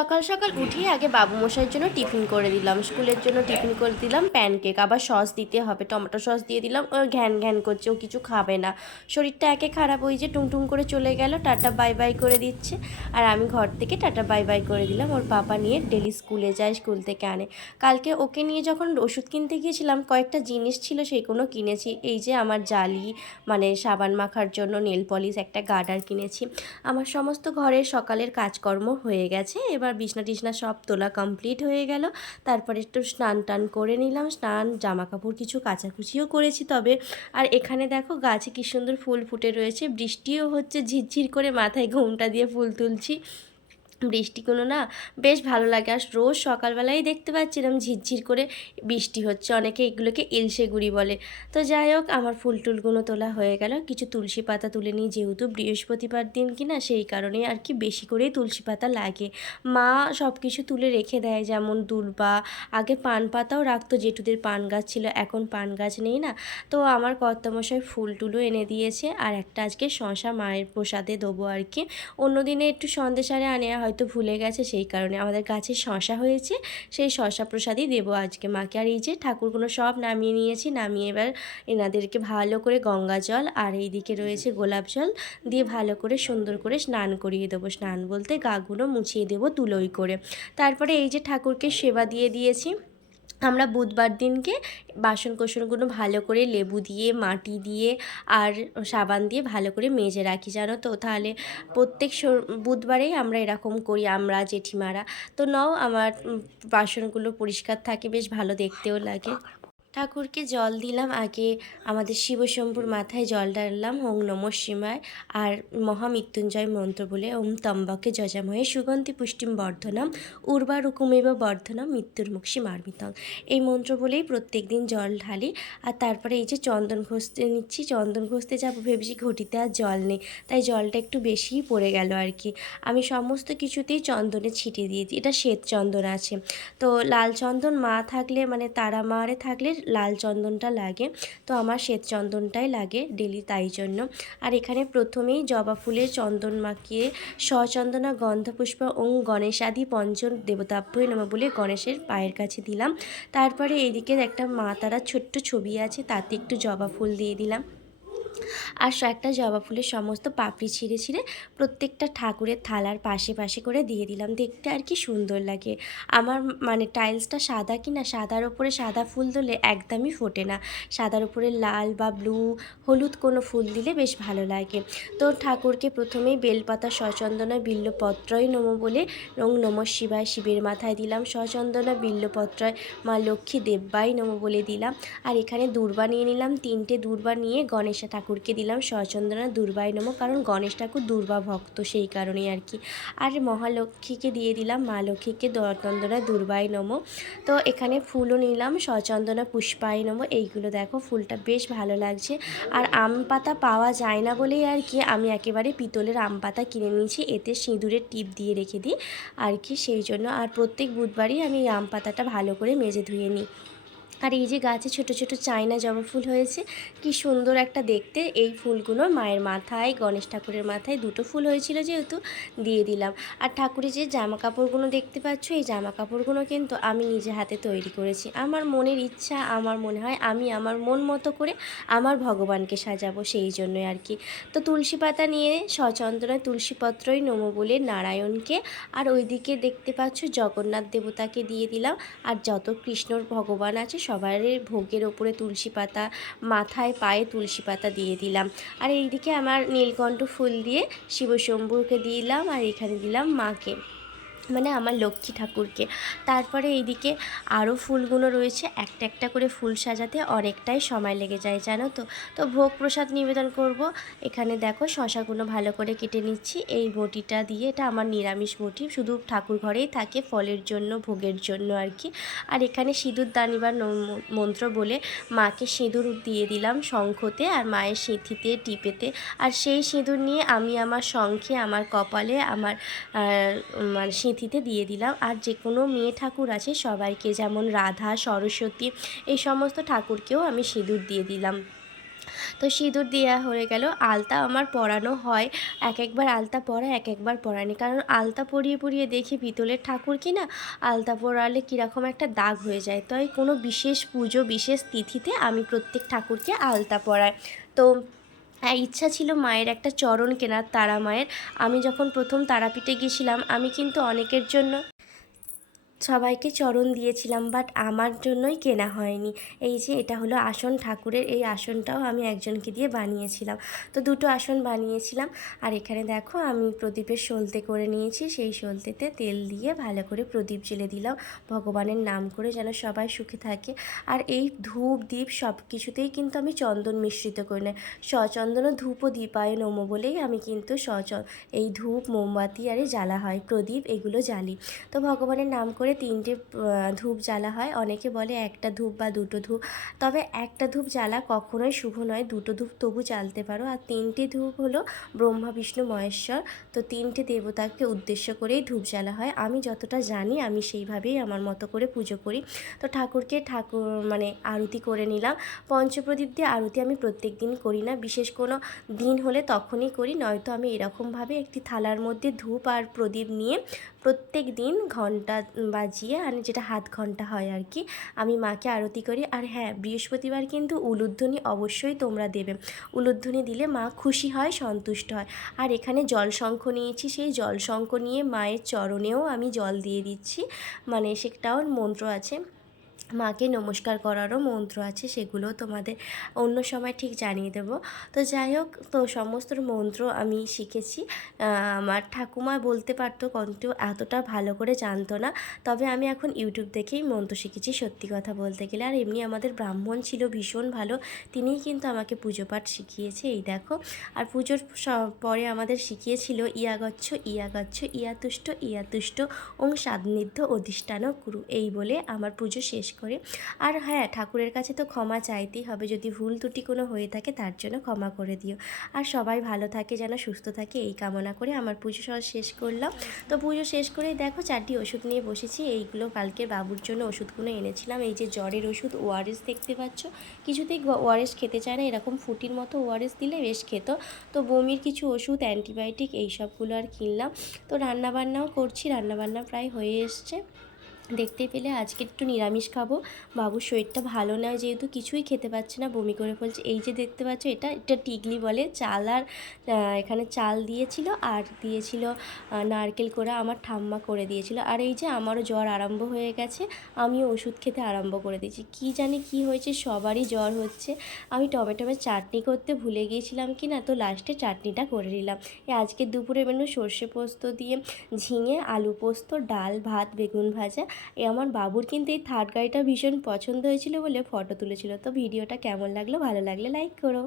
সকাল সকাল উঠেই আগে বাবু মশাইয়ের জন্য টিফিন করে দিলাম, স্কুলের জন্য টিফিন করে দিলাম, প্যানকেক, আবার সস দিতে হবে, টমেটো সস দিয়ে দিলাম, ও ঘ্যান ঘ্যান করছে, ও কিছু খাবে না। শরীরটা একে খারাপ, ওই যে টুংটুং করে চলে গেল, টাটা বাই বাই করে দিচ্ছে। আর আমি ঘর থেকে টাটা বাই বাই করে দিলাম, ওর পাপা নিয়ে ডেলি স্কুলে যায়, স্কুল থেকে আনে। কালকে ওকে নিয়ে যখন ওষুধ কিনতে গিয়েছিলাম, কয়েকটা জিনিস ছিল সেগুলো কিনেছি। এই যে আমার জালি মানে সাবান মাখার জন্য, নেল পলিশ, একটা গার্ডার কিনেছি। আমার সমস্ত ঘরের সকালের কাজকর্ম হয়ে গেছে এবার বিছনা টিছনা সব তোলা কমপ্লিট হয়ে গেল। তারপরে একটু স্নান টান করে নিলাম। স্নান জামা কাপড় কিছু কাচাকুচিও করেছি তবে। আর এখানে দেখো গাছে কি সুন্দর ফুল ফুটে রয়েছে। বৃষ্টিও হচ্ছে, ঝিরঝির করে মাথায় ঘুমটা দিয়ে ফুল তুলছি। বৃষ্টিগুলো না, বেশ ভালো লাগে। আর রোজ সকালবেলাই দেখতে পাচ্ছিলাম ঝিরঝির করে বৃষ্টি হচ্ছে, অনেকে এগুলোকে ইলশে গুড়ি বলে। তো যাই হোক, আমার ফুল টুলগুলো তোলা হয়ে গেল। কিছু তুলসী পাতা তুলে নিই, যেহেতু বৃহস্পতিবার দিন কি না সেই কারণে আর কি বেশি করেই তুলসী পাতা লাগে। মা সব কিছু তুলে রেখে দেয়, যেমন দুলবা, আগে পান পাতাও রাখতো, জেঠুদের পান গাছ ছিল, এখন পান গাছ নেই না। তো আমার কর্তামশাই ফুল টুলও এনে দিয়েছে, আর একটা আজকে শশা মায়ের প্রসাদে দেবো আর কি। অন্যদিনে একটু সন্দেশারে আনে হয়তো ভুলে গেছে, সেই কারণে আমাদের গাছে শশা হয়েছে। সেই শশা প্রসাদই দেবো আজকে মাকে। আর এই যে ঠাকুরগুলো সব নামিয়ে নিয়েছি, নামিয়ে এবার এনাদেরকে ভালো করে গঙ্গা জল আর এইদিকে রয়েছে গোলাপ জল দিয়ে ভালো করে সুন্দর করে স্নান করিয়ে দেবো। স্নান বলতে গাগুলো মুছিয়ে দেবো তুলোই করে। তারপরে এই যে ঠাকুরকে সেবা দিয়ে দিয়েছি। আমরা বুধবার দিনকে বাসন কোসনগুলো ভালো করে লেবু দিয়ে, মাটি দিয়ে আর সাবান দিয়ে ভালো করে মেজে রাখি, জানো তো? তাহলে প্রত্যেক বুধবারেই আমরা এরকম করি, আমরা জেঠিমারা। তো নও, আমার বাসনগুলো পরিষ্কার থাকে, বেশ ভালো দেখতেও লাগে। ঠাকুরকে জল দিলাম। আগে আমাদের শিবশম্ভুর মাথায় জল ডাললাম ওং নম শিমায় আর মহামৃত্যুঞ্জয় মন্ত্র বলে ওম তম্বকে যজাময়ে সুগন্ধি পুষ্টিম বর্ধনম, উর্বা রুকুমেব বর্ধনম, মৃত্যুর মুক্ষি মার্মিতং। এই মন্ত্র বলেই প্রত্যেক দিন জল ঢালি। আর তারপরে এই যে চন্দন ঘষতে নিচ্ছি, চন্দন ঘষতে যাব ভেবেছি ঘটিতে আর জল নেই। তাই জলটা একটু বেশিই পড়ে গেল আর কি। আমি সমস্ত কিছুতেই চন্দনে ছিটিয়ে দিয়েছি। এটা শ্বেত চন্দন আছে। তো লাল চন্দন মা থাকলে মানে তারা মারে থাকলে লাল চন্দনটা লাগে, তো আমার শ্বেত চন্দনটাই লাগে ডেলি তাই জন্য। আর এখানে প্রথমেই জবা ফুলের চন্দন মাখিয়ে সচন্দনা গন্ধপুষ্প ওং গণেশাদি পঞ্চম দেবতাভ্যই নামা বলে গণেশের পায়ের কাছে দিলাম। তারপরে এইদিকে একটা মা তারা ছোট্ট ছবি আছে, তাতে একটু জবা ফুল দিয়ে দিলাম। আর একটা জবা ফুলের সমস্ত পাপড়ি ছিঁড়ে ছিঁড়ে প্রত্যেকটা ঠাকুরের থালার পাশে পাশে করে দিয়ে দিলাম। দেখতে আর কি সুন্দর লাগে। আমার মানে টাইলসটা সাদা কি না সাদার ওপরে সাদা ফুল দিলে একদমই ফোটে না। সাদার ওপরে লাল বা ব্লু, হলুদ কোনো ফুল দিলে বেশ ভালো লাগে। তো ঠাকুরকে প্রথমেই বেলপাতা সচন্দনা বিল্লপত্রই নম বলে রং নম শিবায় শিবের মাথায় দিলাম। সচন্দনা বিল্লপত্রয়, মা লক্ষ্মী দেব্বাই নম বলে দিলাম। আর এখানে দূর্বা নিয়ে নিলাম। তিনটে দূর্বা নিয়ে গণেশ ঠাকুরকে দিলাম সচন্দনা দুর্বাই নম, কারণ গণেশ ঠাকুর দুর্বা ভক্ত সেই কারণেই আর কি। আর মহালক্ষ্মীকে দিয়ে দিলাম, মা লক্ষ্মীকে দরতন্দনা দুর্বাই নম। তো এখানে ফুলও নিলাম সচন্দনা পুষ্পাই নম। এইগুলো দেখো, ফুলটা বেশ ভালো লাগছে। আর আম পাতা পাওয়া যায় না বলেই আর কি আমি একেবারে পিতলের আম পাতা কিনে নিয়েছি, এতে সিঁদুরের টিপ দিয়ে রেখে দিই আর কি সেই জন্য। আর প্রত্যেক বুধবারই আমি আম পাতাটা ভালো করে মেজে ধুয়ে নিই। আর এই যে গাছে ছোট ছোট চায়না জবা ফুল হয়েছে, কি সুন্দর একটা দেখতে। এই ফুলগুলো মায়ের মাথায়, গণেশ ঠাকুরের মাথায় দুটো ফুল হয়েছিল যেহেতু, দিয়ে দিলাম। আর ঠাকুরের যে জামা কাপড়গুলো দেখতে পাচ্ছ, এই জামা কাপড়গুলো কিন্তু আমি নিজে হাতে তৈরি করেছি। আমার মনের ইচ্ছা, আমার মনে হয় আমি আমার মন মতো করে আমার ভগবানকে সাজাবো সেই জন্যই আর কি। তো তুলসী পাতা নিয়ে সচন্দনায় তুলসীপত্রই নমো বলে নারায়ণকে। আর ওইদিকে দেখতে পাচ্ছ জগন্নাথ দেবতাকে দিয়ে দিলাম। আর যত কৃষ্ণর ভগবান আছে সবার ভোগের ওপরে তুলসী পাতা, মাথায় পায়ে তুলসী পাতা দিয়ে দিলাম। আর এইদিকে আমার নীলকণ্ঠ ফুল দিয়ে শিবশম্ভুকে দিলাম আর এখানে দিলাম মাকে। মানে আমার লক্ষ্মী ঠাকুরকে। তারপরে এইদিকে আরও ফুলগুলো রয়েছে, একটা একটা করে ফুল সাজাতে অনেকটাই সময় লেগে যায়, জানো তো? তো ভোগ প্রসাদ নিবেদন করব। এখানে দেখো শশাগুলো ভালো করে কেটে নিচ্ছি। এই বটিটা দিয়ে এটা আমার নিরামিষ বটি, শুধু ঠাকুর ঘরেই থাকে, ফলের জন্য, ভোগের জন্য আর কি। আর এখানে সিঁদুর দানিবার মন্ত্র বলে মাকে সিঁদুর দিয়ে দিলাম শঙ্খতে আর মায়ের সিঁথিতে, টিপেতে। আর সেই সিঁদুর নিয়ে আমি আমার শঙ্খে, আমার কপালে, আমার মানে সিঁথিতে দিয়ে দিলাম। আর যে কোনো মেয়ে ঠাকুর আছে সবাইকে, যেমন রাধা, সরস্বতী, এই সমস্ত ঠাকুরকেও আমি সিঁদুর দিয়ে দিলাম। তো সিঁদুর দেওয়া হয়ে গেল। আলতা আমার পরানো হয়। এক একবার আলতা পরা, এক একবার পরানি কারণ আলতা পরিয়ে পরিয়ে দেখি পিতলের ঠাকুর কি না, আলতা পরালে কীরকম একটা দাগ হয়ে যায়। তাই কোনো বিশেষ পুজো, বিশেষ তিথিতে আমি প্রত্যেক ঠাকুরকে আলতা পরাই। তো ইচ্ছা ছিল মায়ের একটা চরণ কেনার, তারা মায়ের। আমি যখন প্রথম তারাপীঠে গিয়েছিলাম, আমি কিন্তু অনেকের জন্য সবাইকে চরণ দিয়েছিলাম বাট আমার জন্যই কেনা হয়নি। এই যে, এটা হলো আসন ঠাকুরের, এই আসনটাও আমি একজনকে দিয়ে বানিয়েছিলাম। তো দুটো আসন বানিয়েছিলাম, আর এখানে দেখো আমি প্রদীপের সলতে করে নিয়েছি, সেই সলতেতে তেল দিয়ে ভালো করে প্রদীপ জ্বেলে দিলাম। ভগবানের নাম করে যেন সবাই সুখে থাকে। আর এই ধূপ দ্বীপ সব কিছুতেই কিন্তু আমি চন্দন মিশ্রিত করি না। সচন্দন ধূপ ও দীপায় নমো বলেই আমি কিন্তু সচ এই ধূপ, মোমবাতি, আর জ্বালা হয়, প্রদীপ, এগুলো জ্বালি। তো ভগবানের নাম করে তিনটে ধূপ জ্বালা হয়। অনেকে বলে একটা ধূপ বা দুটো ধূপ। তবে একটা ধূপ জ্বালা কখনোই শুভ নয়। দুটো ধূপ তবু জ্বালতে পারো। আর তিনটে ধূপ হলো ব্রহ্মা, বিষ্ণু, মহেশ্বর। তো তিনটে দেবতাকে উদ্দেশ্য করেই ধূপ জ্বালা হয়। আমি যতটা জানি, আমি সেইভাবেই আমার মতো করে পুজো করি। তো ঠাকুরকে ঠাকুর মানে আরতি করে নিলাম। পঞ্চপ্রদীপ দিয়ে আরতি আমি প্রত্যেক দিন করি না। বিশেষ কোনো দিন হলে তখনই করি। নয়তো আমি এরকমভাবে একটি থালার মধ্যে ধূপ আর প্রদীপ নিয়ে প্রত্যেক দিন ঘণ্টা বাজিয়ে আর যেটা হাত ঘণ্টা হয় আর কি, আমি মাকে আরতি করি। আর হ্যাঁ বৃহস্পতিবার কিন্তু উলুধ্বনি অবশ্যই তোমরা দেবে। উলুধ্বনি দিলে মা খুশি হয়, সন্তুষ্ট হয়। আর এখানে জল শঙ্খ নিয়েছি, সেই জল শঙ্খ নিয়ে মায়ের চরণেও আমি জল দিয়ে দিচ্ছি। মানে সেটাও মন্ত্র আছে। মাকে নমস্কার করারও মন্ত্র আছে, সেগুলো তোমাদের অন্য সময় ঠিক জানিয়ে দেব। তো যাই হোক, তো সমস্ত মন্ত্র আমি শিখেছি। আমার ঠাকুমা বলতে পারতো কিন্তু এতটা ভালো করে জানতো না, তবে আমি এখন ইউটিউব দেখেই মন্ত্র শিখেছি সত্যি কথা বলতে গেলে। আর এমনি আমাদের ব্রাহ্মণ ছিল ভীষণ ভালো, তিনিই কিন্তু আমাকে পুজো পাঠ শিখিয়েছে, এই দেখো। আর পুজোর পরে আমাদের শিখিয়েছিল ইয়াগচ্ছ ইয়াগচ্ছ, ইয়াতুষ্ট ইয়াতুষ্ট, ওং সান্নিধ্য অধিষ্ঠান গুরু, এই বলে আমার পুজো শেষ করে। আর হ্যাঁ ঠাকুরের কাছে তো ক্ষমা চাইতেই হবে। যদি ভুল ত্রুটি কোনো হয়ে থাকে, তার জন্য ক্ষমা করে দিও। আর সবাই ভালো থাকে যেন, সুস্থ থাকে, এই কামনা করে আমার পুজো সব শেষ করলাম। তো পুজো শেষ করেই দেখো, চারটি ওষুধ নিয়ে বসেছি। এইগুলো কালকে বাবুর জন্য ওষুধগুলো এনেছিলাম। এই যে জ্বরের ওষুধ, ওআরএস দেখতে পাচ্ছ। কিছুতেই ওআরএস খেতে চায় না। এরকম ফুটির মতো ওআরএস দিলে বেশ খেত। তো বমির কিছু ওষুধ, অ্যান্টিবায়োটিক, এই সবগুলো আর কিনলাম। তো রান্নাবান্নাও করছি। রান্নাবান্না প্রায় হয়ে এসছে। দেখতে পেলে আজকে একটু নিরামিষ খাব। বাবুর শরীরটা ভালো নয় যেহেতু কিছুই খেতে পাচ্ছে না, বমি করে ফেলছে এই যে দেখতে পাচ্ছ এটা এটা টিকলি বলে। চাল আর এখানে চাল দিয়েছিল আর দিয়েছিল নারকেল করে আমার ঠাম্মা করে দিয়েছিল। আর এই যে আমারও জ্বর আরম্ভ হয়ে গেছে, আমিও ওষুধ খেতে আরম্ভ করে দিয়েছি। কি জানি কি হয়েছে, সবারই জ্বর হচ্ছে। আমি টমেটোমের চাটনি করতে ভুলে গিয়েছিলাম কি না তো লাস্টে চাটনিটা করে নিলাম। আজকে দুপুরে মেনু সর্ষে পোস্ত দিয়ে ঝিঙে, আলু পোস্ত, ডাল, ভাত, বেগুন ভাজা। আমার বাবুর কিন্তু এই থার্ড গাড়িটা ভীষণ পছন্দ হয়েছিল বলে ফটো তুলেছিল। তো ভিডিওটা কেমন লাগল? ভালো লাগলে লাইক করো।